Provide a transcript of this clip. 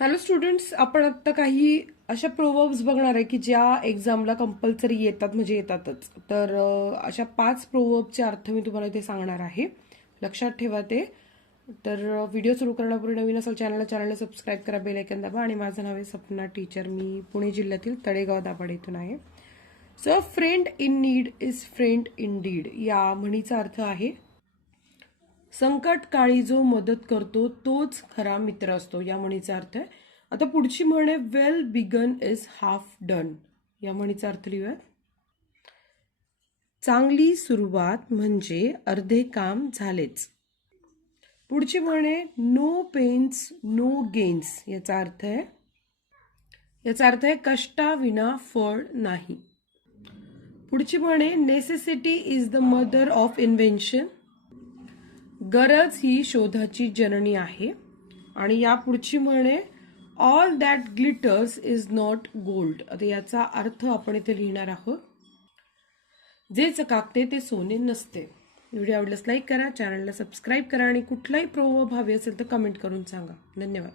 Hello students आपण आत्ता काही अशा प्रोवर्ब्स बघणार आहे की ज्या एक्झामला कंपल्सरी येतात म्हणजे येतातच. तर अशा पाच प्रोवर्बचे अर्थ मी तुम्हाला इथे सांगणार आहे. लक्षात ठेवा ते. तर व्हिडिओ सुरू करण्यापूर्वी नवीन असेल चॅनलला चॅनलला सबस्क्राईब करा बेल ऐकन दाबा. आणि माझं नाव आहे सपना. टीचर मी पुणे जिल्ह्यातील तळेगाव दाभाड इथून आहे. So friend in need is friend in deed या म्हणीचा अर्थ आहे संकट काळी जो मदत करतो तोच खरा मित्र असतो. या म्हणीचा अर्थ आहे. आता पुढची म्हण आहे well begun is half done या म्हणीचा अर्थ लिहूया चांगली सुरुवात म्हणजे अर्धे काम झालेच. पुढची म्हण आहे नो पेन्स नो गेन्स याचा अर्थ आहे. याचा अर्थ आहे कष्टाविना फळ नाही. पुढची म्हण आहे necessity is the mother of invention गरज ही शोधाची जननी आहे. आणि या पुढची म्हणे all that glitters is not gold आता याचा अर्थ आपण इथे लिहिणार आहोत. जे चकाकते ते सोने नसते. व्हिडिओ आवडल्यास लाईक करा चॅनलला सबस्क्राईब करा आणि कुठलाही प्रोवर्ब हवी असेल तर कमेंट करून सांगा. धन्यवाद.